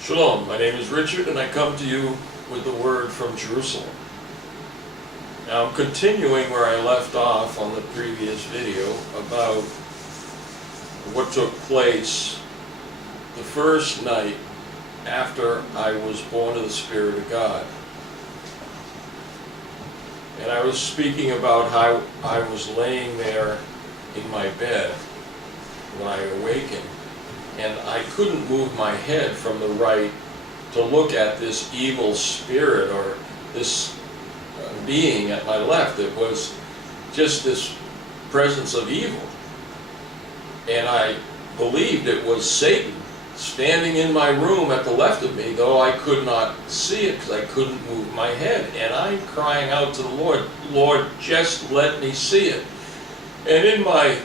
Shalom, my name is Richard and I come to you with the word from Jerusalem. Now I'm continuing where I left off on the previous video about what took place the first night after I was born of the Spirit of God. And I was speaking about how I was laying there in my bed when I awakened, and I couldn't move my head from the right to look at this evil spirit or this being at my left. It was just this presence of evil. And I believed it was Satan standing in my room at the left of me, though I could not see it because I couldn't move my head. And I'm crying out to the Lord, Lord, just let me see it. And in my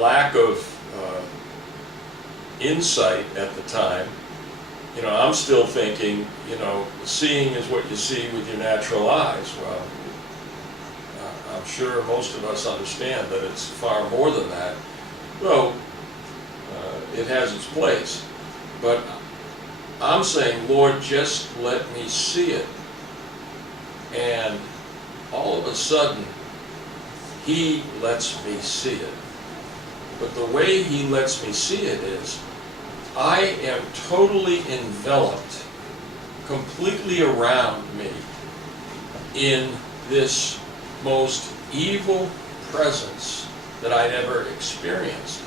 lack of insight at the time, I'm still thinking, seeing is what you see with your natural eyes. Well, I'm sure most of us understand that it's far more than that, though it has its place. But I'm saying, Lord, just let me see it. And all of a sudden, He lets me see it. But the way He lets me see it is, I am totally enveloped, completely around me, in this most evil presence that I'd ever experienced.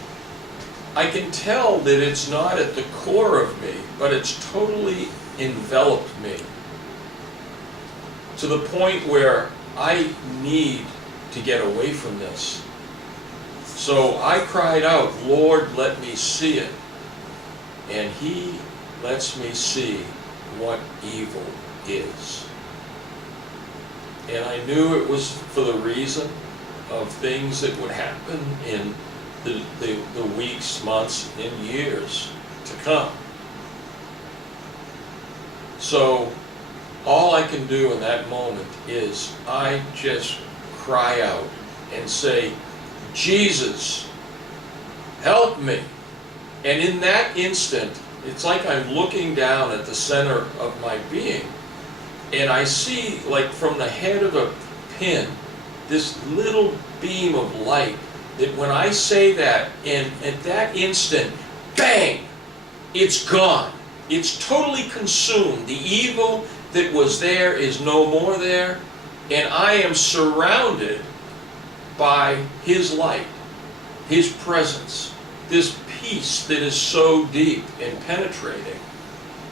I can tell that it's not at the core of me, but it's totally enveloped me, to the point where I need to get away from this. So I cried out, Lord, let me see it. And He lets me see what evil is. And I knew it was for the reason of things that would happen in the weeks, months, and years to come. So all I can do in that moment is I just cry out and say, Jesus, help me. And in that instant, it's like I'm looking down at the center of my being, and I see, like from the head of a pin, this little beam of light, that when I say that, and at that instant, bang, it's gone. It's totally consumed. The evil that was there is no more there, and I am surrounded by His light, His presence, this peace that is so deep and penetrating.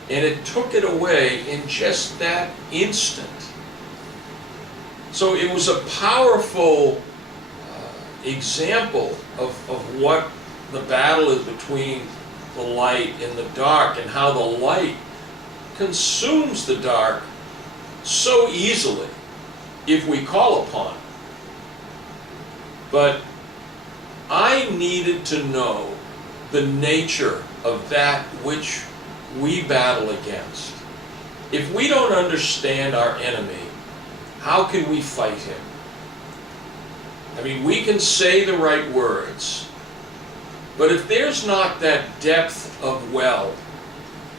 And it took it away in just that instant. So it was a powerful example of what the battle is between the light and the dark, and how the light consumes the dark so easily if we call upon it. But I needed to know the nature of that which we battle against. If we don't understand our enemy, how can we fight him? I mean, we can say the right words, but if there's not that depth of well,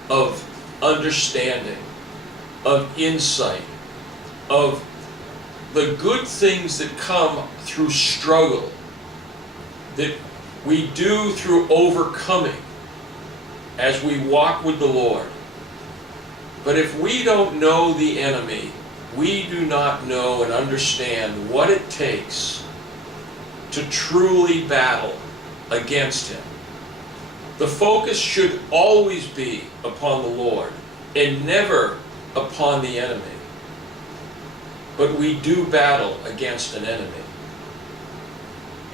of understanding, of insight, of the good things that come through struggle, that we do through overcoming as we walk with the Lord. But if we don't know the enemy, we do not know and understand what it takes to truly battle against him. The focus should always be upon the Lord and never upon the enemy. But we do battle against an enemy.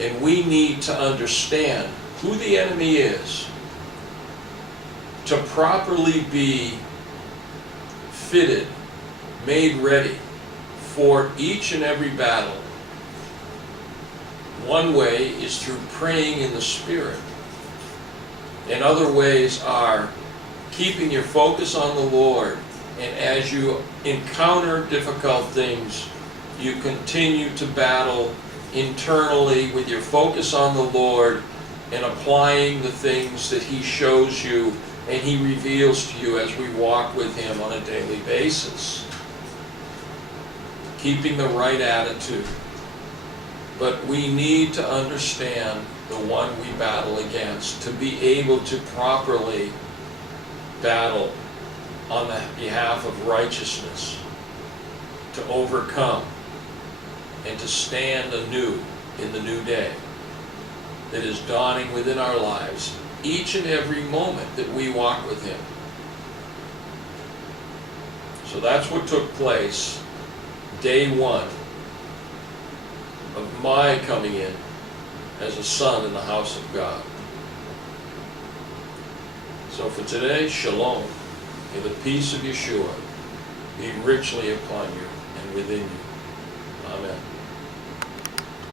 And we need to understand who the enemy is to properly be fitted, made ready for each and every battle. One way is through praying in the Spirit. And other ways are keeping your focus on the Lord, and as you encounter difficult things, you continue to battle internally with your focus on the Lord and applying the things that He shows you and He reveals to you as we walk with Him on a daily basis. Keeping the right attitude. But we need to understand the one we battle against to be able to properly battle on the behalf of righteousness, to overcome, and to stand anew in the new day that is dawning within our lives each and every moment that we walk with Him. So that's what took place day one of my coming in as a son in the house of God. So for today, shalom. May the peace of Yeshua be richly upon you and within you. Amen.